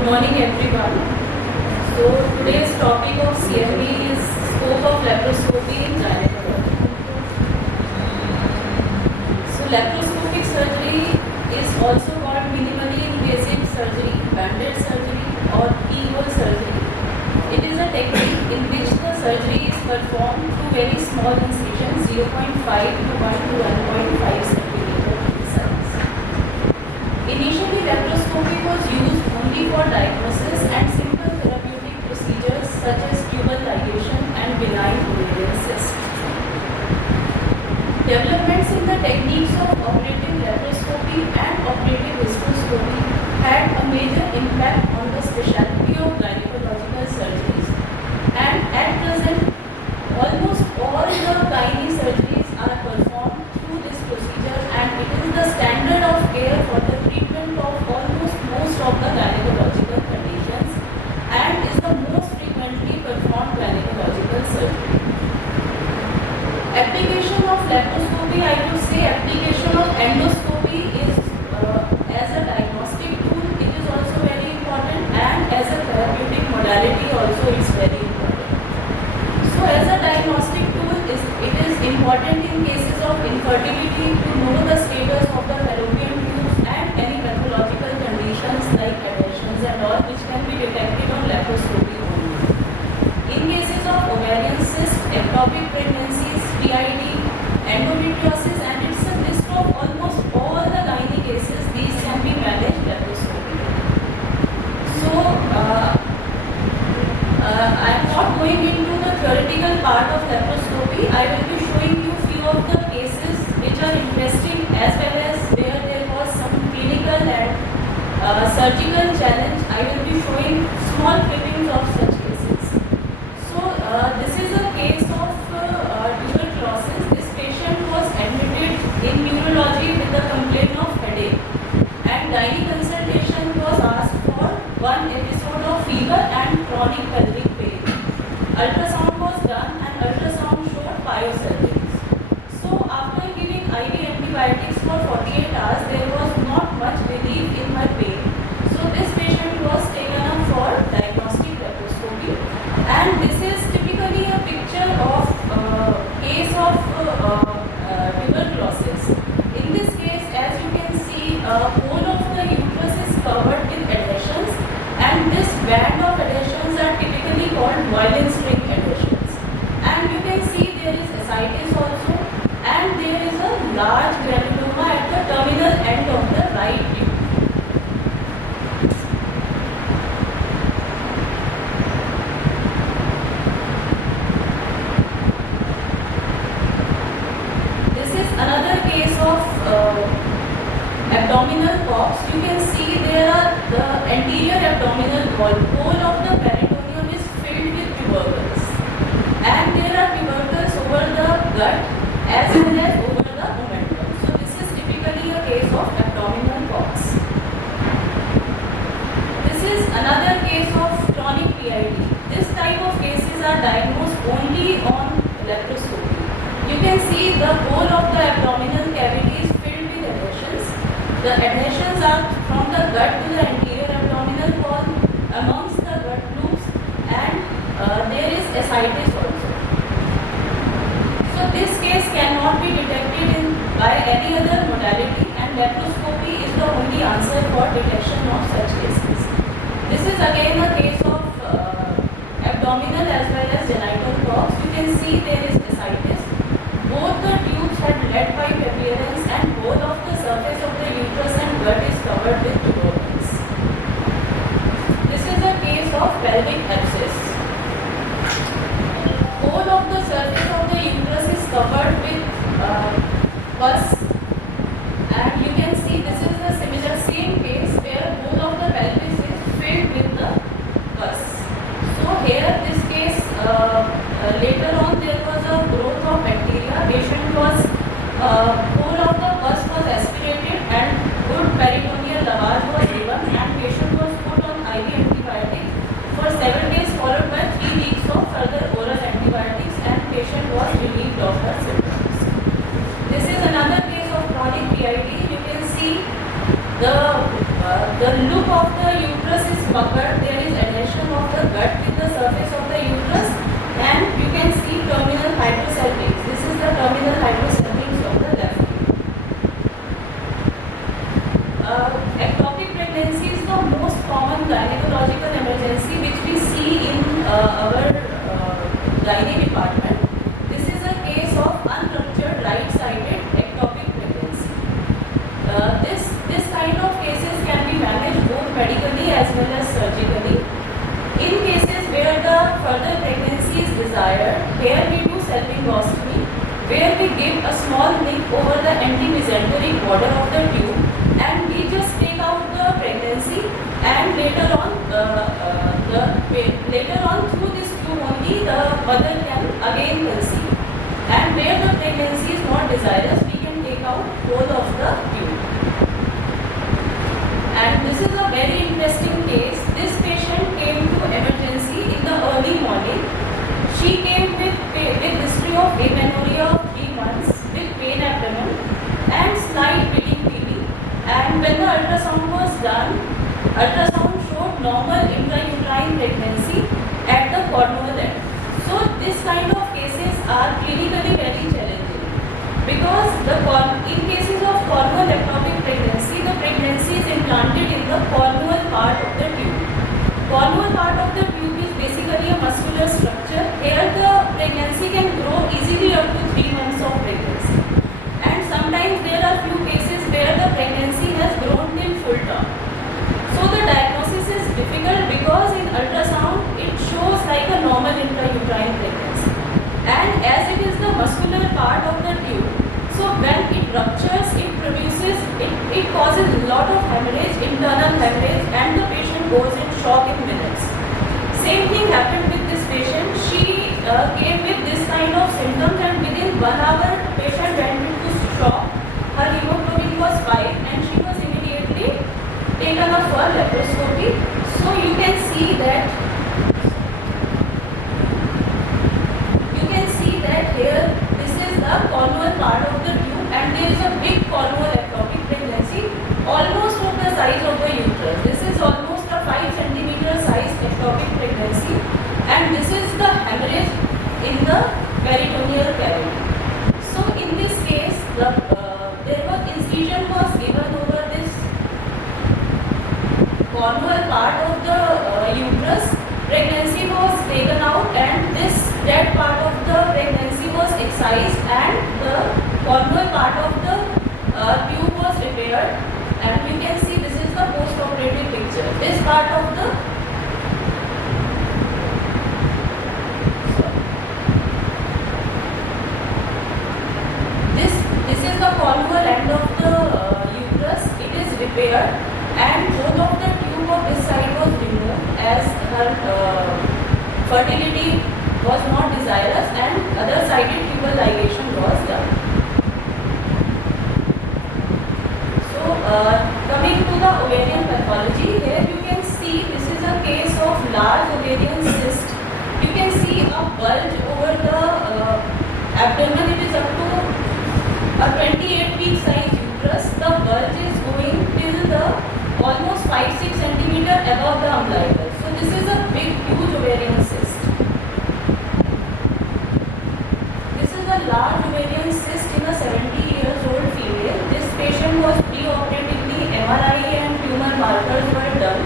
Good morning everyone. So today's topic of CME is scope of laparoscopy in gynecology. So laparoscopic surgery is also called minimally invasive surgery, bandage surgery or keyhole surgery. It is a technique in which the surgery is performed through very small incisions 0.5 to 1 to 1.5 centimeter in size. Initially laparoscopy was used only for diagnosis and simple therapeutic procedures such as tubal ligation and benign ovarian cyst. Developments in the techniques of operative laparoscopy and operative hysteroscopy had a major impact on the specialty of gynecological surgeries, and at present almost all the gynae surgeries are performed through this procedure, and it is the standard of care for the treatment of almost most of the gynecological conditions and is the most frequently performed gynecological surgery. Application of laparoscopy, I would say application of endoscopy is as a diagnostic tool, it is also very important, and as a therapeutic modality also it's very important. So as a diagnostic tool, it is important in cases of infertility to know the status of the fallopian tubes and any pathological conditions like adhesions and all, which can be detected on laparoscopy only. In cases of ovarian cyst, ectopic pregnancies, PID, endometriosis, and it's a list of almost all the gynae cases, these can be managed laparoscopically. So I am not going into the theoretical part of laparoscopy. I will be showing you few of the cases which are interesting as well as where there was some clinical and surgical challenge. I will be showing small clippings of such cases. So this is a case of tuberculosis. This patient was admitted in neurology with a complaint of headache, and gynae consultation was asked for one episode of fever and chronic pelvic pain. Ultrasound was done and ultrasound showed pyocervix. So after giving IV antibiotics for 48 hours, there was not much relief in her pain. So this patient was taken up for diagnostic laparoscopy, and this is typically a picture of case of tuberculosis. In this case, as you can see, whole of the uterus is covered with adhesions, and this band of adhesions are typically called violin string adhesions. And you can see there is ascites also, and there is a large granuloma at the terminal end of the right tube. This is another case of abdominal pox. You can see there are the anterior abdominal wall, whole of the peritoneum is filled with tubercles, and there are tubercles over the gut as well as over the omentum. So this is typically a case of abdominal pox. This is another case of chronic PID. This type of cases are diagnosed only on laparoscopy. You can see the whole of the abdominal cavity is filled with adhesions. The adhesions are from the gut to the anterior abdominal wall, amongst the gut loops, and there is ascites also. So this case cannot be detected by any other modality, and laparoscopy is the only answer for detection of such cases. This is again a case of abdominal as well as genital pox. You can see there is ascites. Both the tubes had lead pipe appearance, and whole of the surface of the uterus and gut is covered with tubercles. This is a case of pelvic abscess. Whole of the surface of the uterus is covered with pus, and you can see this is the similar same case where whole of the pelvis is filled with the pus. So here this case later on there was a growth of bacteria. Patient was whole of the pus was aspirated and good peritoneal lavage was given, and patient was put on IV antibiotics for 7 days followed by 3 weeks of further oral antibiotics, and patient occurred, there is adhesion of the gut with the surface of the uterus, and you can see terminal hydrosalpinx. This is the terminal hydrosalpinx of the left. Ectopic pregnancy is the most common gynecological emergency which we see in our gynae department. This is a case of unruptured right-sided ectopic pregnancy. This kind of cases can be managed both medically as well as surgically. In cases where the further pregnancy is desired, here we do salpingostomy, where we give a small nick over the antemesenteric border of the tube, and we just take out the pregnancy, and later on through this tube only the mother can again conceive. And where the pregnancy is not desirous, we can take out whole of the tube. And this is a very interesting case. This patient came to emergency in the early morning. She came with history of amenorrhea of 3 months, with pain abdomen and slight bleeding feeling. And when the ultrasound was done, ultrasound showed normal intrauterine pregnancy at the cornual end. So this kind of cases are clinically very challenging, because in cases of cornual ectopic pregnancy, the pregnancy is implanted in the cornual part of the tube. Cornual part of the tube is basically a muscular structure. Here the pregnancy can grow easily up to 3 months of pregnancy. And sometimes there are few cases where the pregnancy has grown till full term. So the diagnosis is difficult because in ultrasound it shows like a normal intrauterine pregnancy. And as it is the muscular part of the tube, so when it ruptures, it causes a lot of hemorrhage, internal hemorrhage, and the patient goes in shock in minutes. Same thing happened with this patient. She came with this kind of symptoms, and within 1 hour patient went into shock. Her hemoglobin was 5 and she was immediately taken up for laparoscopy. So you can see that here this is the cornual part of the tube, and there is a big cornual ectopic pregnancy almost of the size of the uterus. This is almost a 5 centimeter size ectopic pregnancy, and this is the hemorrhage in the peritoneal cavity. So in this case, there was incision was given over this cornual part of the uterus. Pregnancy was taken out, and this dead part of the pregnancy was excised, and the cornual part of the tube was repaired. And you can see this is the post-operative picture. This part of the this is the cornual end of the uterus. It is repaired, and whole of the tube of this side was removed as her fertility was not desirous, and other sided tubal ligation was done. So coming to the ovarian pathology, here you can see this is a case of large ovarian cyst. You can see a bulge over the abdomen. It is up to a 28-week size uterus. The bulge is going till the almost 5-6 centimeter above the umbilical. So this is a big, huge ovarian cyst. This is a large ovarian cyst in a 70-year-old female. This patient was pre-operatively MRI and tumor markers were done.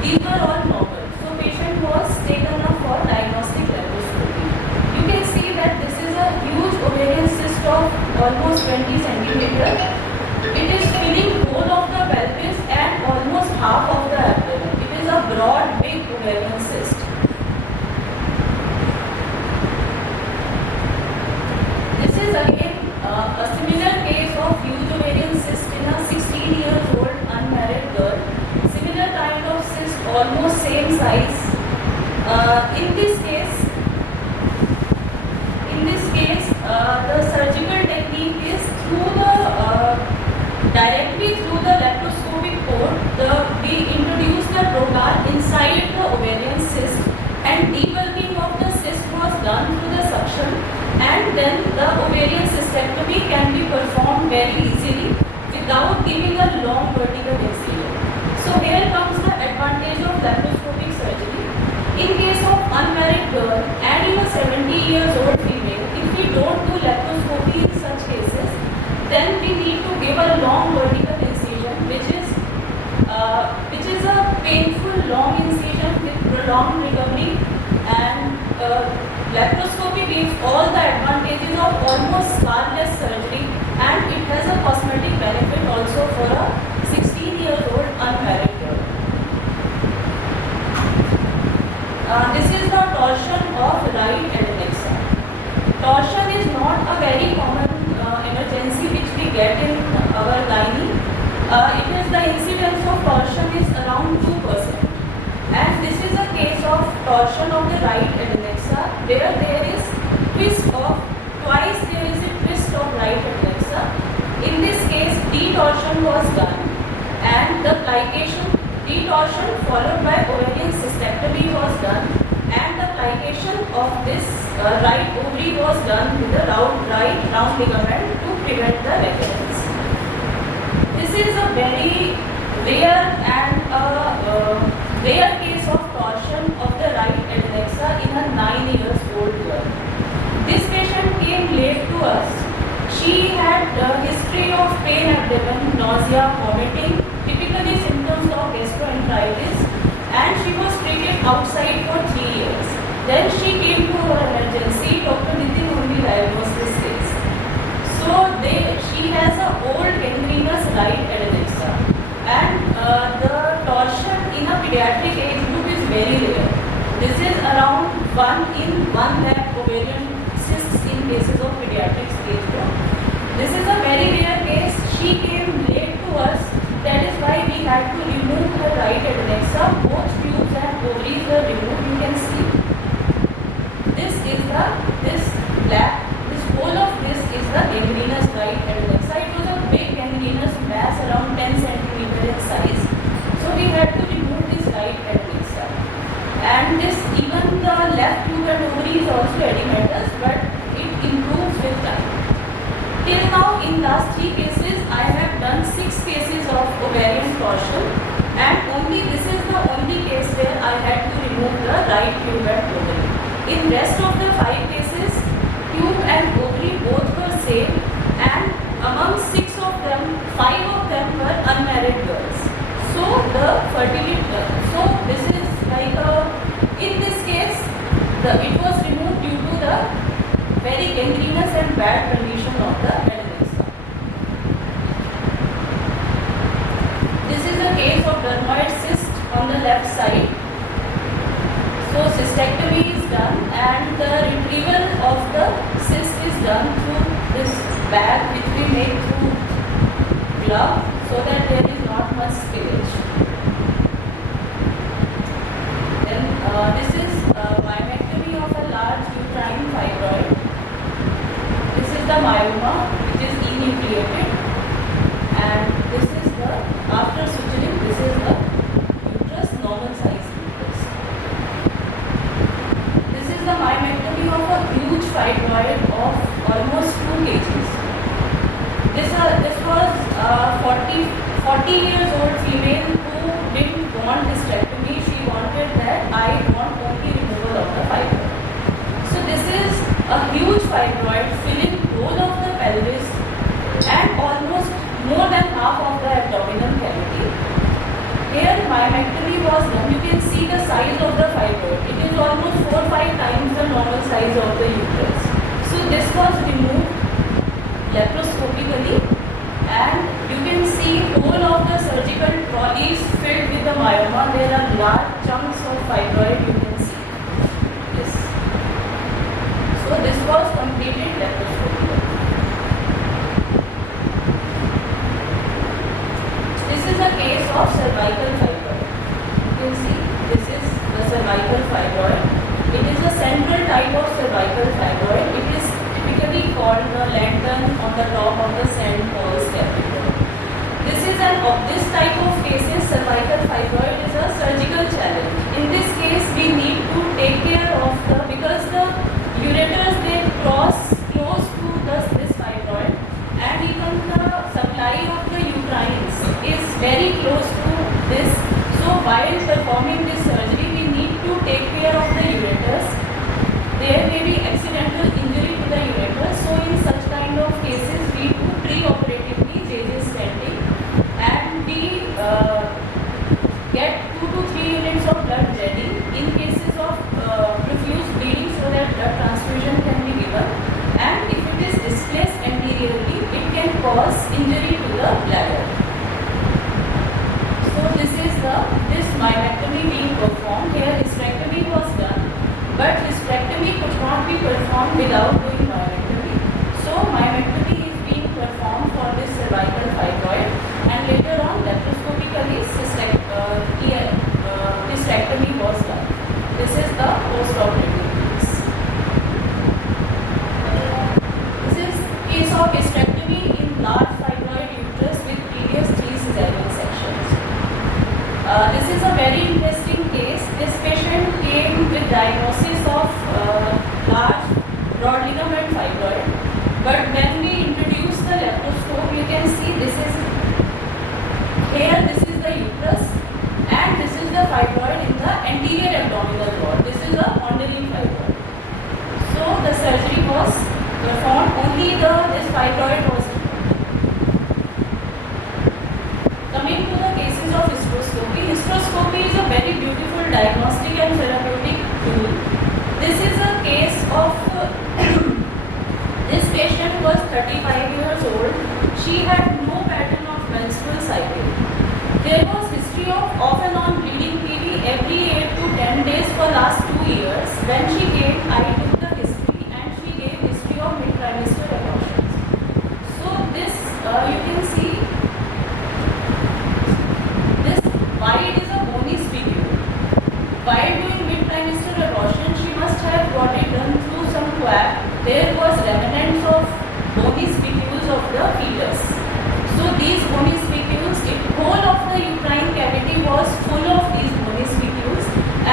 These were all normal. So patient was taken up for diagnostic laparoscopy. You can see that this is a huge ovarian cyst of almost 20 centimeters. It is filling whole of the pelvis and almost half of the abdomen. It is a broad, big ovarian cyst. This is again a similar case of huge ovarian cyst in a 16-year-old unmarried girl. Similar kind of cyst, almost same size. In this case, the surgical technique is directly through the laparoscopic port. We introduce the trocar inside the ovarian cyst, and debulking of the cyst was done through the suction, and then the ovarian cystectomy can be performed very easily without giving a long vertical incision. So here comes the advantage of laparoscopy this is the torsion of right adnexa. Torsion is not a very common emergency which we get in our gynae. It is the incidence of torsion is around 2%. And this is a case of torsion of the right adnexa where there is twist of twice there is a twist of right adnexa. In this case, detorsion was done and the plication, detorsion followed by ovarian cystectomy was done and the plication of this right ovary was done with the right round ligament to prevent the recurrence. This is a very rare and rare case of torsion of the right adnexa in a 9-year-old girl. This patient came late to us. She had a history of pain abdomen, nausea, vomiting, typically symptoms of gastroenteritis, and she was treated outside for 3 years. Then she came to our emergency. Dr. Nitin only diagnosed this case. So she has an old gangrenous right adnexa, and the torsion in a pediatric age group is very rare. This is around 1 in 1 lakh ovarian cysts in cases of pediatric stage group. This is a very rare case. She came late to us. That is why we had to remove her right adnexa. Both tubes and ovaries were removed. You can see this is this black. This whole of this is the gangrenous right adnexa. It was a big gangrenous mass around 10 centimeter in size. So we had to remove this right adnexa. And this even the left tube and ovary is also edematous, but it improves with time. Till now, in last 3 cases, I have done 6 cases of ovarian torsion, and this is the only case where I had to remove the right tube and ovary. In rest of the 5 cases, tube and ovary both were same, and among 6 of them, 5 of them were unmarried girls. So the fertility, so this is like in this case, it was removed due to the very gangrenous and bad condition of the adnexa. This is a case of dermoid cyst on the left side. So cystectomy is done and the retrieval of the cyst is done through this bag which we make through glove so that there is not much spillage. Then this is myomectomy of a large uterine fibroid. This is the myoma which is enucleated, and this is the after suturing. This is the uterus, normal size uterus. This is the myomectomy of a huge fibroid of almost 2 kg. This was 40 years old female who didn't want hysterectomy. She wanted that I want only removal of the fibroid. So this is a huge fibroid filling whole of the pelvis and almost more than half of the abdominal cavity. Here myomectomy was done. You can see the size of the fibroid. It is almost 4-5 times the normal size of the uterus. So this was removed laparoscopically, and you can see whole of the surgical trolleys filled with the myoma. There are large chunks of fibroid. You can see this. So this was completed laparoscopically. This is a case of cervical fibroid. You can see this is the cervical fibroid. It is a central type of cervical fibroid. It is typically called the lantern on the top of the St. Paul's Cathedral. This type of cases, cervical fibroid is a surgical challenge. In this case, we need to take care of because the ureters they cross close to this fibroid, and even the supply of the uterines is very close to this. So while performing this surgery, we need to take care of the ureters. There may be accidental injury to the ureters. So in such kind of cases, we do pre-operatively JJ stenting, and we get 2 to 3 units of blood jetting in cases of profuse bleeding so that blood transfusion can be given. And if it is displaced anteriorly, it can cause injury to the bladder. So this is this myomectomy being performed. Here hysterectomy was done. fibroid in the anterior abdominal wall. This is a Hondelin fibroid. So the surgery was performed, only this fibroid was removed. Coming to the cases of hysteroscopy. Hysteroscopy is a very beautiful diagnostic and therapeutic tool. This is a case of this patient was 35 years old. She had no pattern of menstrual cycle. There was history of off and on bleeding PD every 8 to 10 days for last 2 years. When she came, I took the history and she gave history of mid-trimester abortions. So this, you can see, this wide is a bony spicule. While doing mid-trimester abortion, she must have got it done through some quack. There was remnants of bony spicules of the fetus. So these bony spicules, the whole of the uterine cavity was full of these bony spicules,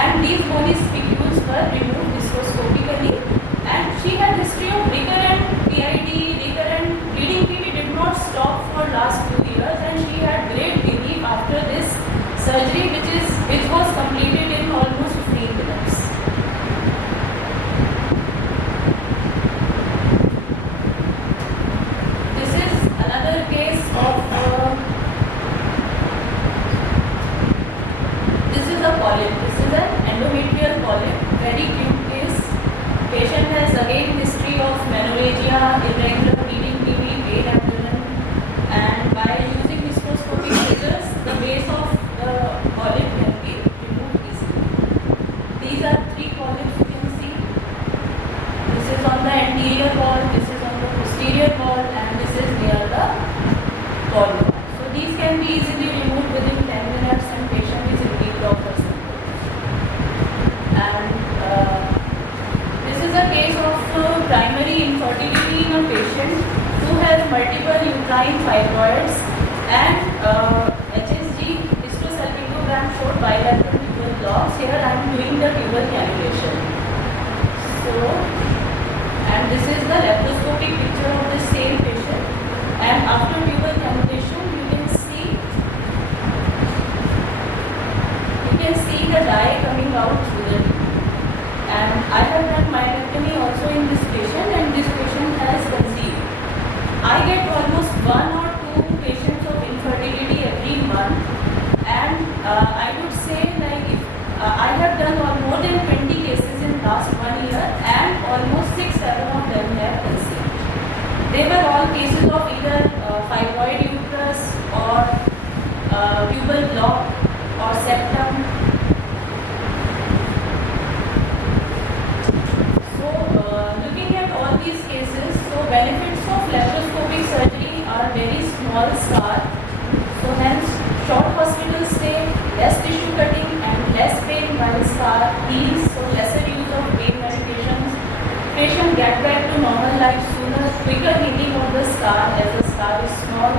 and these bony spicules were removed hysteroscopically. And she had history of recurrent PID, recurrent bleeding PD did not stop for last 2 years, and she had great relief after this surgery, which was completed in almost 15 minutes. This is another case of this is a polyp. This is an endometrial polyp, very cute case. Patient has again history of menorrhagia, irregular bleeding TB, pain abdomen, and by using hysteroscopic scissors, the base of the polyp can be removed easily. These are 3 polyps you can see. This is on the anterior wall, this is on the posterior wall, and this is near the colon. So these can be easily removed within 10 minutes, and patient is relieved of the symptoms. And this is a case of primary infertility in a patient who has multiple uterine fibroids and HSG hysterosalpingogram showed bilateral tubal blocks. Here I am doing the tubal cannulation. So, and this is the laparoscopic picture of the same patient. And after tubal cannulation, you can see the dye coming out through the tube. And I have done myectomy also in this patient, and this patient has conceived. I get almost 1 or 2 patients of infertility every month, and I would say like if I have done more than 20 cases in last 1 year, and almost 6-7 of them have conceived. They were all cases of either fibroid uterus or tubal block or septum. Looking at all these cases, so benefits of laparoscopic surgery are very small scar. So hence short hospital stay, less tissue cutting and less pain while scar heals, so lesser use of pain medications. Patient get back to normal life sooner, quicker healing of the scar as the scar is small,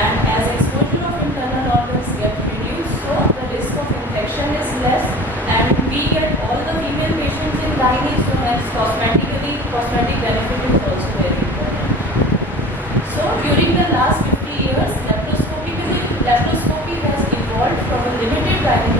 and as exposure of internal organs get reduced, so the risk of infection is less, and we get all the female patients in gynae, so hence cosmetic benefit is also very important. So during the last 50 years, laparoscopy has evolved from a limited gynecology